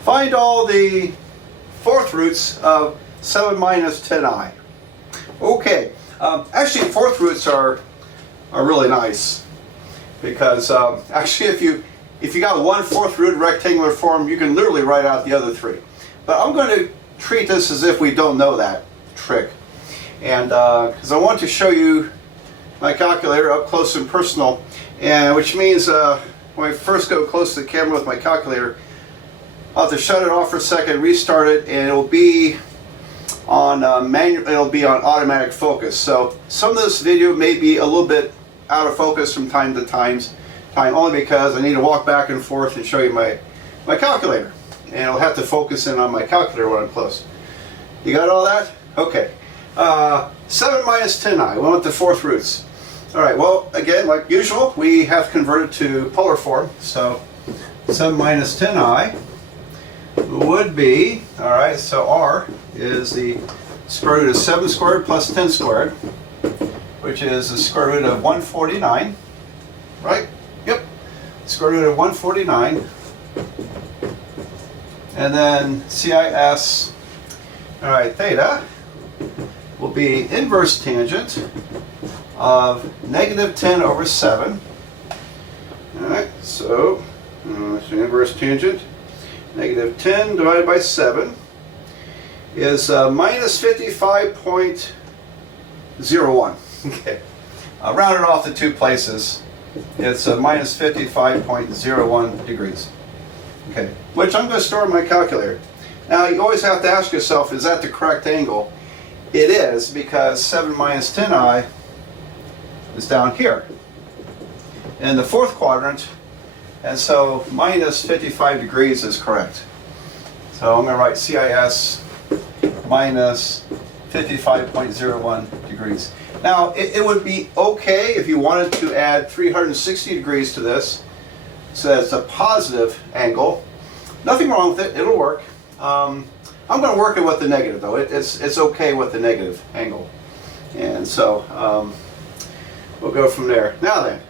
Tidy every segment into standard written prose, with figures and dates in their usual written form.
Find all the fourth roots of 7 minus 10i. Okay, actually fourth roots are really nice because actually if you got one fourth root rectangular form, you can literally write out the other three. But I'm going to treat this as if we don't know that trick, and because I want to show you my calculator up close and personal, and which means when I first go close to the camera with my calculator, I'll have to shut it off for a second, restart it, and it'll be on it'll be on automatic focus. So some of this video may be a little bit out of focus from time to time, only because I need to walk back and forth and show you my calculator, and I'll have to focus in on my calculator when I'm close. You got all that? Okay. 7 minus 10i. We want the fourth roots. All right. Well, again, like usual, we have converted to polar form. So 7 minus 10i would be, all right, so r is the square root of 7 squared plus 10 squared, which is the square root of 149, right? Yep, square root of 149. And then CIS, all right, theta will be inverse tangent of negative 10 over 7. All right, so inverse tangent. Negative 10 divided by 7 is minus 55.01. Okay, I'll round it off to two places. It's minus 55.01 degrees. Okay, which I'm going to store in my calculator. Now you always have to ask yourself, is that the correct angle? It is, because 7 minus 10i is down here in the fourth quadrant. And so minus 55 degrees is correct. So I'm going to write CIS minus 55.01 degrees. Now it would be okay if you wanted to add 360 degrees to this, so that's a positive angle. Nothing wrong with it, it'll work. I'm going to work it with the negative though. It's okay with the negative angle. And so we'll go from there. Now then,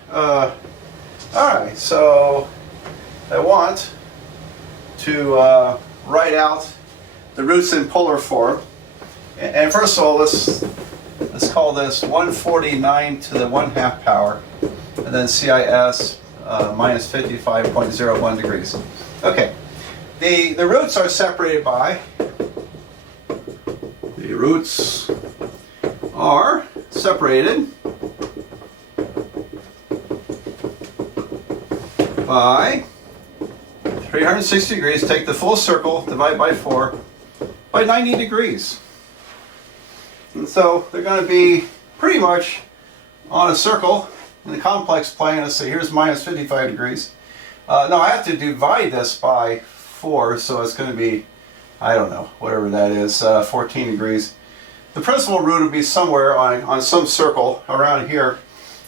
alright, so I want to write out the roots in polar form. And first of all, let's call this 149 to the 1/2 power, and then CIS minus 55.01 degrees. Okay, the roots are separated by, by 360 degrees. Take the full circle, divide by 4, by 90 degrees. And so they're going to be pretty much on a circle in the complex plane. Let's see, here's minus 55 degrees. No, I have to divide this by 4, so it's going to be, I don't know, whatever that is, 14 degrees. The principal root will be somewhere on some circle around here,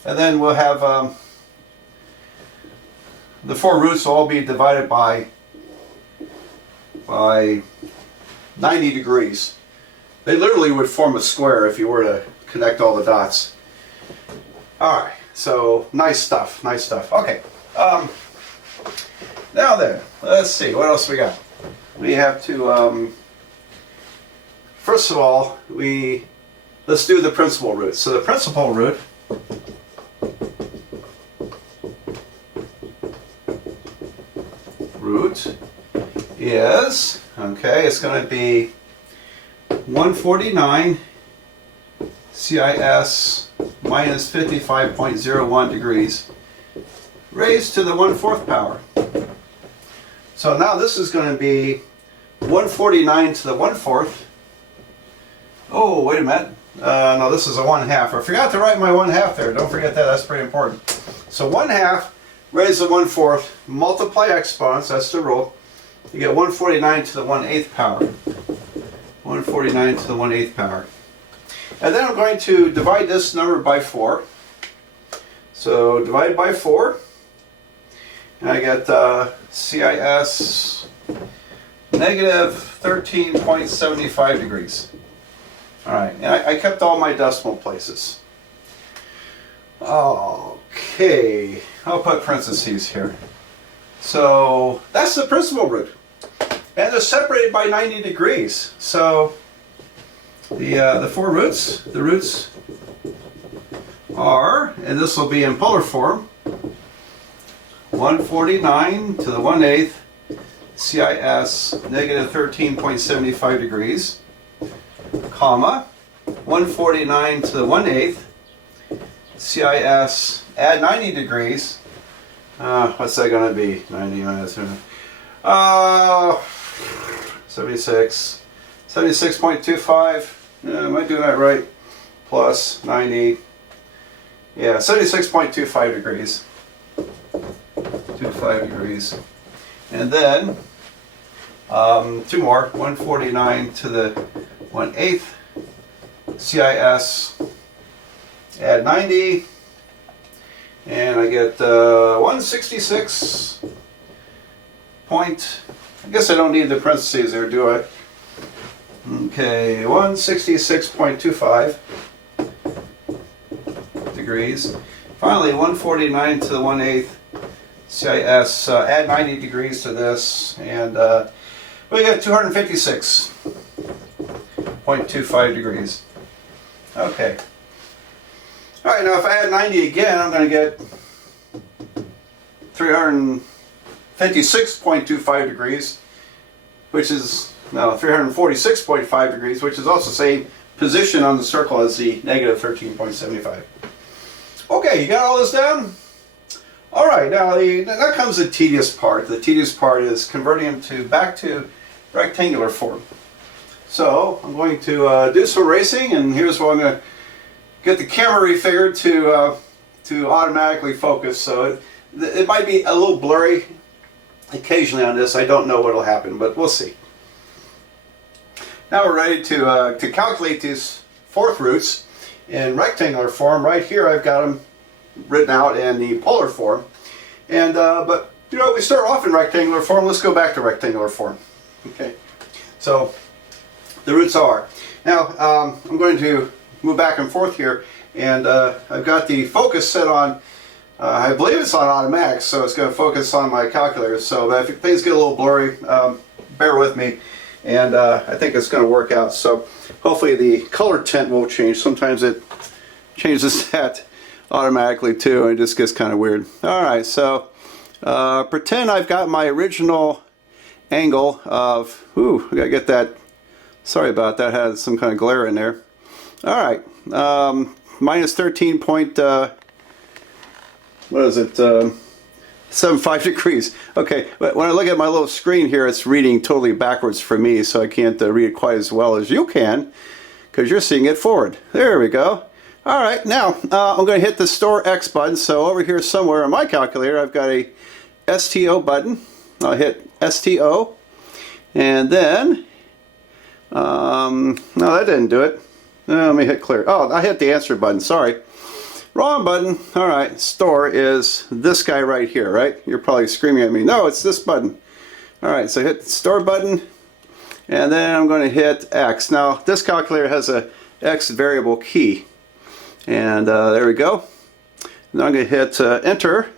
and then we'll have the 4 roots will all be divided by 90 degrees. They literally would form a square if you were to connect all the dots. Alright, so nice stuff, nice stuff. Okay, now then, let's see, what else we got? We have to, first of all, let's do the principal root. So the principal root is, okay, it's going to be 149 CIS minus 55.01 degrees raised to the 1/4 power. So now this is going to be 149 to the 1/4. Oh, wait a minute. No, this is a 1/2. I forgot to write my 1/2 there. Don't forget that. That's pretty important. So 1/2 raised to 1/4. Multiply exponents. That's the rule. You get 149 to the 1/8 power. 149 to the 1/8 power. And then I'm going to divide this number by 4. So divide by 4. And I get CIS negative 13.75 degrees. Alright, and I kept all my decimal places. Okay, I'll put parentheses here. So that's the principal root. and they're separated by 90 degrees. So the four roots, the roots are, and this will be in polar form, 149 to the 1/8 CIS negative 13.75 degrees, comma, 149 to the 1/8 CIS add 90 degrees. What's that going to be? 90 minus 76. 76.25. Am I doing that right? Plus 90. Yeah, 76.25 degrees. 25 degrees. And then two more. 149 to the 1/8 CIS add 90. And I get 166 point, I guess I don't need the parentheses there, do I? Okay, 166.25 degrees. Finally, 149 to the 1/8 CIS, add 90 degrees to this, and we get 256.25 degrees. Okay. Alright, now if I add 90 again, I'm going to get 356.25 degrees, which is, no, 346.5 degrees, which is also the same position on the circle as the negative 13.75. Okay, you got all this down? Alright, now comes the tedious part. The tedious part is converting them back to rectangular form. So, I'm going to do some erasing, and here's what I'm going to get the camera refigured to automatically focus. So it might be a little blurry occasionally on this. I don't know what will happen, but we'll see. Now we're ready to calculate these fourth roots in rectangular form. Right here I've got them written out in the polar form. And but you know, we start off in rectangular form. Let's go back to rectangular form. Okay. So the roots are. Now I'm going to move back and forth here, and I've got the focus set on, I believe it's on automatic, so it's going to focus on my calculator. So if things get a little blurry, bear with me, and I think it's going to work out. So hopefully the color tint will change. Sometimes it changes that automatically too, and it just gets kind of weird. Alright, so pretend I've got my original angle of, I gotta get that, sorry about that, had some kind of glare in there. Alright, minus 13 point, what is it, 75 degrees. Okay, but when I look at my little screen here, it's reading totally backwards for me, so I can't read it quite as well as you can, because you're seeing it forward. There we go. Alright, now I'm going to hit the Store X button. So over here somewhere on my calculator, I've got a STO button. I'll hit STO, and then, no, that didn't do it. Let me hit clear. Oh, I hit the answer button, sorry. Wrong button. Alright, store is this guy right here, right? You're probably screaming at me. No, it's this button. Alright, so hit the store button, and then I'm going to hit X. Now, this calculator has a X variable key. And there we go. Now I'm going to hit enter.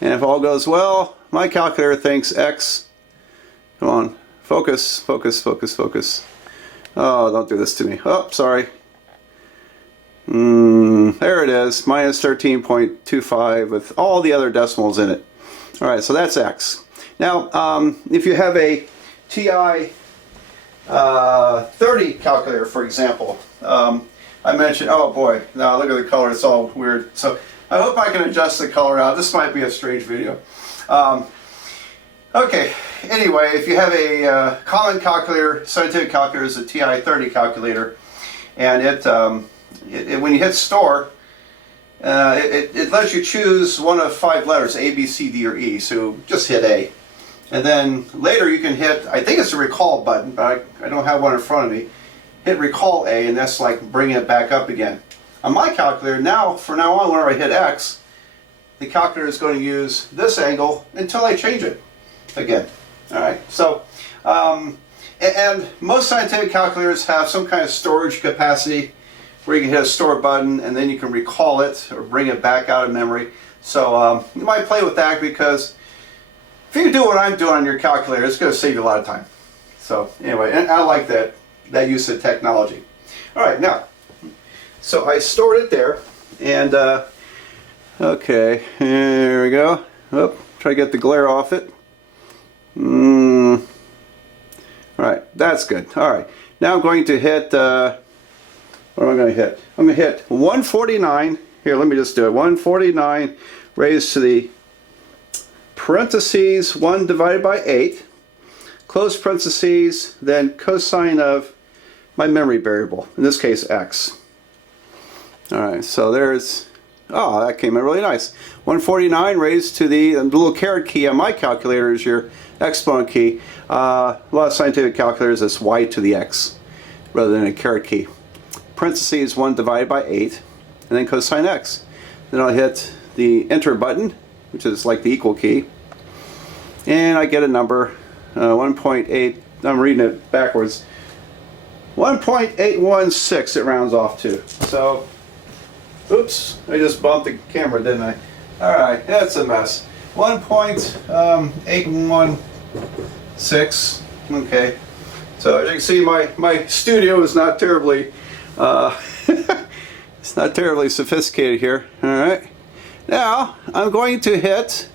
And if all goes well, my calculator thinks X. Come on, focus, focus, focus, focus. Oh, don't do this to me. Oh, sorry. There it is, minus 13.25 with all the other decimals in it. Alright, so that's X. Now, if you have a TI 30 calculator, for example, I mentioned, oh boy, now look at the color, it's all weird. So I hope I can adjust the color out. This might be a strange video. Okay, anyway, if you have a common calculator, scientific calculator is a TI 30 calculator, and when you hit store, it lets you choose one of 5 letters, A, B, C, D, or E, so just hit A. And then later you can hit, I think it's a recall button, but I don't have one in front of me. Hit recall A, and that's like bringing it back up again. On my calculator, from now on, whenever I hit X, the calculator is going to use this angle until I change it again. Alright, so, and most scientific calculators have some kind of storage capacity where you can hit a store button and then you can recall it or bring it back out of memory. So you might play with that, because if you do what I'm doing on your calculator, it's going to save you a lot of time. So anyway, and I like that use of technology. All right, now, so I stored it there, and okay, here we go. Oh, try to get the glare off it. All right, that's good. All right, now I'm going to hit, what am I going to hit? I'm going to hit 149. Here, let me just do it. 149 raised to the parentheses 1 divided by 8, close parentheses, then cosine of my memory variable, in this case x. Alright, so there's, oh, that came out really nice. 149 raised to the little caret key on my calculator is your exponent key. A lot of scientific calculators, it's y to the x rather than a caret key. Parentheses 1 divided by 8, and then cosine x. Then I'll hit the enter button, which is like the equal key, and I get a number, 1.8, I'm reading it backwards, 1.816 it rounds off to. So, oops, I just bumped the camera, didn't I? Alright, that's a mess. 1.816, okay. So as you can see, my studio is not terribly, it's not terribly sophisticated here. Alright, now I'm going to hit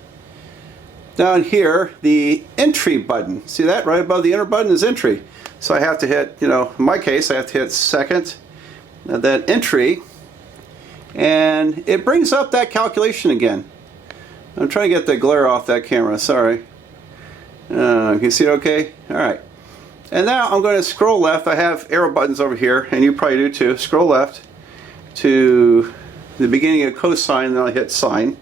down here the entry button. See that? Right above the enter button is entry. So I have to hit, you know, in my case I have to hit second and then entry, and it brings up that calculation again. I'm trying to get the glare off that camera, sorry. Can you see it okay? Alright. And now I'm going to scroll left. I have arrow buttons over here, and you probably do too. Scroll left to the beginning of cosine, and then I'll hit sine.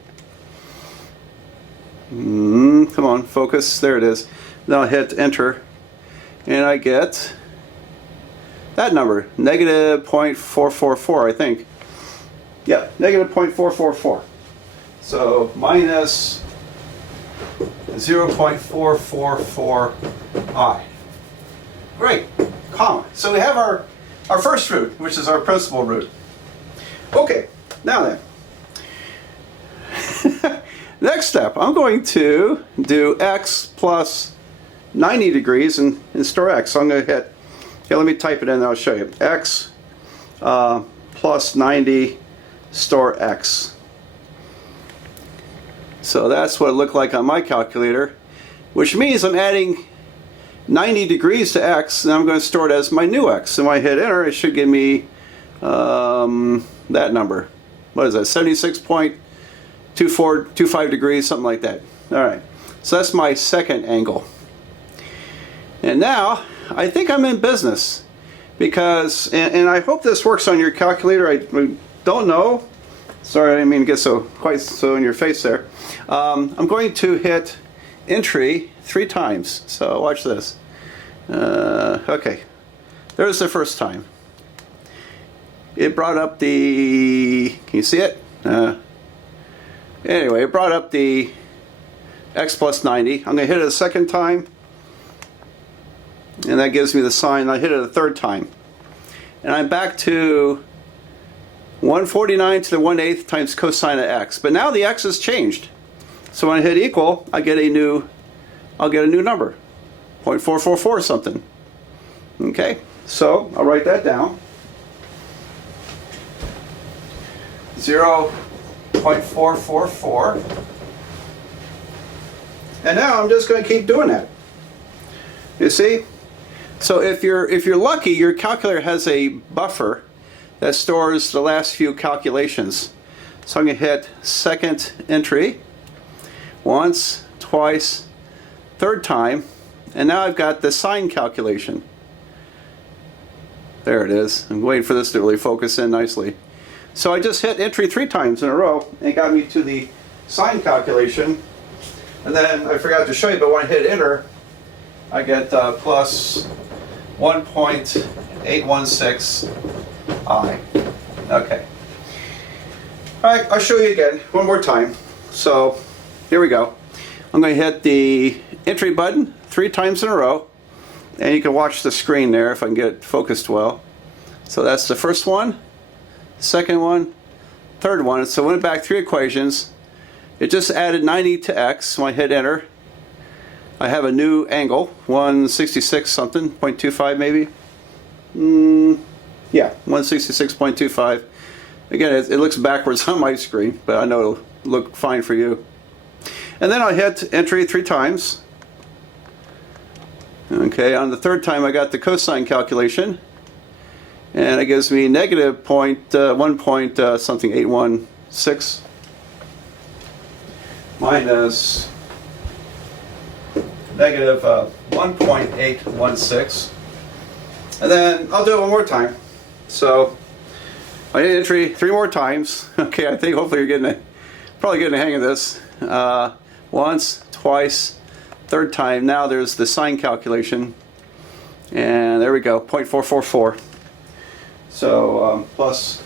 Come on, focus. There it is. Then I'll hit enter, and I get that number, negative 0.444, I think. Yeah, negative 0.444. So minus 0.444i. Great, comma. So we have our first root, which is our principal root. Okay, now then. Next step, I'm going to do x plus 90 degrees and store x. So I'm going to hit, okay, let me type it in and I'll show you. X plus 90 store x. So that's what it looked like on my calculator, which means I'm adding 90 degrees to x, and I'm going to store it as my new x. So when I hit enter, it should give me that number. What is that? 76.25 degrees, something like that. Alright, so that's my second angle. And now, I think I'm in business. Because, and I hope this works on your calculator, I don't know. Sorry, I didn't mean to get quite so in your face there. I'm going to hit entry 3 times. So watch this. Okay, there's the first time. It brought up the, can you see it? Anyway, it brought up the x plus 90. I'm going to hit it a second time, and that gives me the sign. I hit it a third time, and I'm back to 149 to the 1/8 times cosine of x. But now the x has changed. So when I hit equal, I'll get a new number, 0.444 something. Okay, so I'll write that down. 0.444. And now I'm just going to keep doing that. You see? So if you're lucky, your calculator has a buffer that stores the last few calculations. So I'm going to hit second entry once, twice, third time, and now I've got the sine calculation. There it is. I'm waiting for this to really focus in nicely. So I just hit entry 3 times in a row, and it got me to the sine calculation. And then I forgot to show you, but when I hit enter, I get plus 1.816i. Okay. Alright, I'll show you again one more time. So here we go. I'm going to hit the entry button 3 times in a row, and you can watch the screen there if I can get it focused well. So that's the first one, second one, third one. So I went back 3 equations. It just added 90 to x when I hit enter. I have a new angle, 166 something, 0.25 maybe. Yeah, 166.25. Again, it looks backwards on my screen, but I know it'll look fine for you. And then I hit entry 3 times. Okay, on the 3rd time I got the cosine calculation, and it gives me negative 1.816 minus negative 1.816, and then I'll do it one more time. So I hit entry 3 more times. Okay, I think hopefully you're probably getting the hang of this. Once, twice, 3rd time. Now there's the sine calculation, and there we go, 0.444. So plus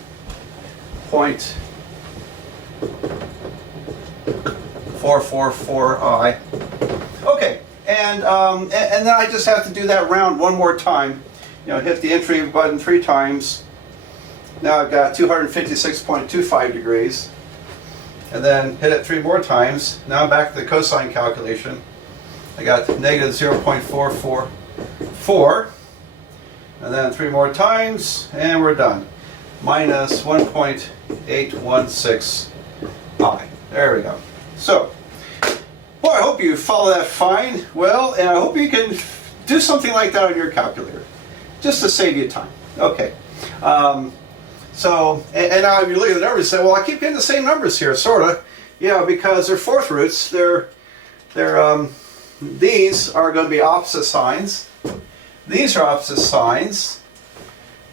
0.444i. Okay, and then I just have to do that round one more time. You know, hit the entry button 3 times. Now I've got 256.25 degrees. And then hit it 3 more times. Now I'm back to the cosine calculation. I got negative 0.444. And then 3 more times, and we're done. Minus 1.816i. There we go. So, boy, I hope you follow that fine. Well, and I hope you can do something like that on your calculator, just to save you time. Okay. So, and now you look at the numbers and say, well, I keep getting the same numbers here, sort of. Yeah, because they're 4th roots. These are going to be opposite signs. These are opposite signs.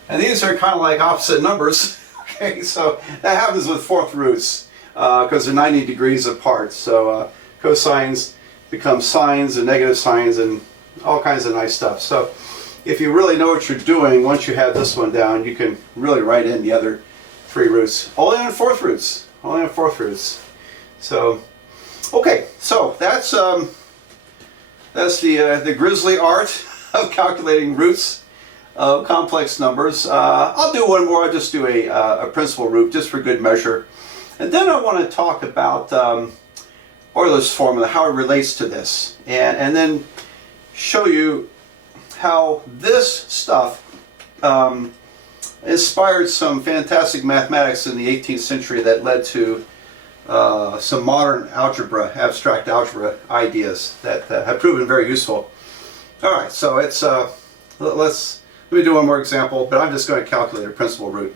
And these are kind of like opposite numbers. Okay, so that happens with 4th roots because they're 90 degrees apart. So cosines become sines and negative signs and all kinds of nice stuff. So if you really know what you're doing, once you have this one down, you can really write in the other 3 roots. Only on 4th roots. Only on 4th roots. So, okay, so that's the grisly art of calculating roots of complex numbers. I'll do one more. I'll just do a principal root just for good measure. And then I want to talk about Euler's formula, how it relates to this. And then show you how this stuff inspired some fantastic mathematics in the 18th century that led to some modern algebra, abstract algebra ideas that have proven very useful. All right, so it's let me do one more example, but I'm just going to calculate a principal root.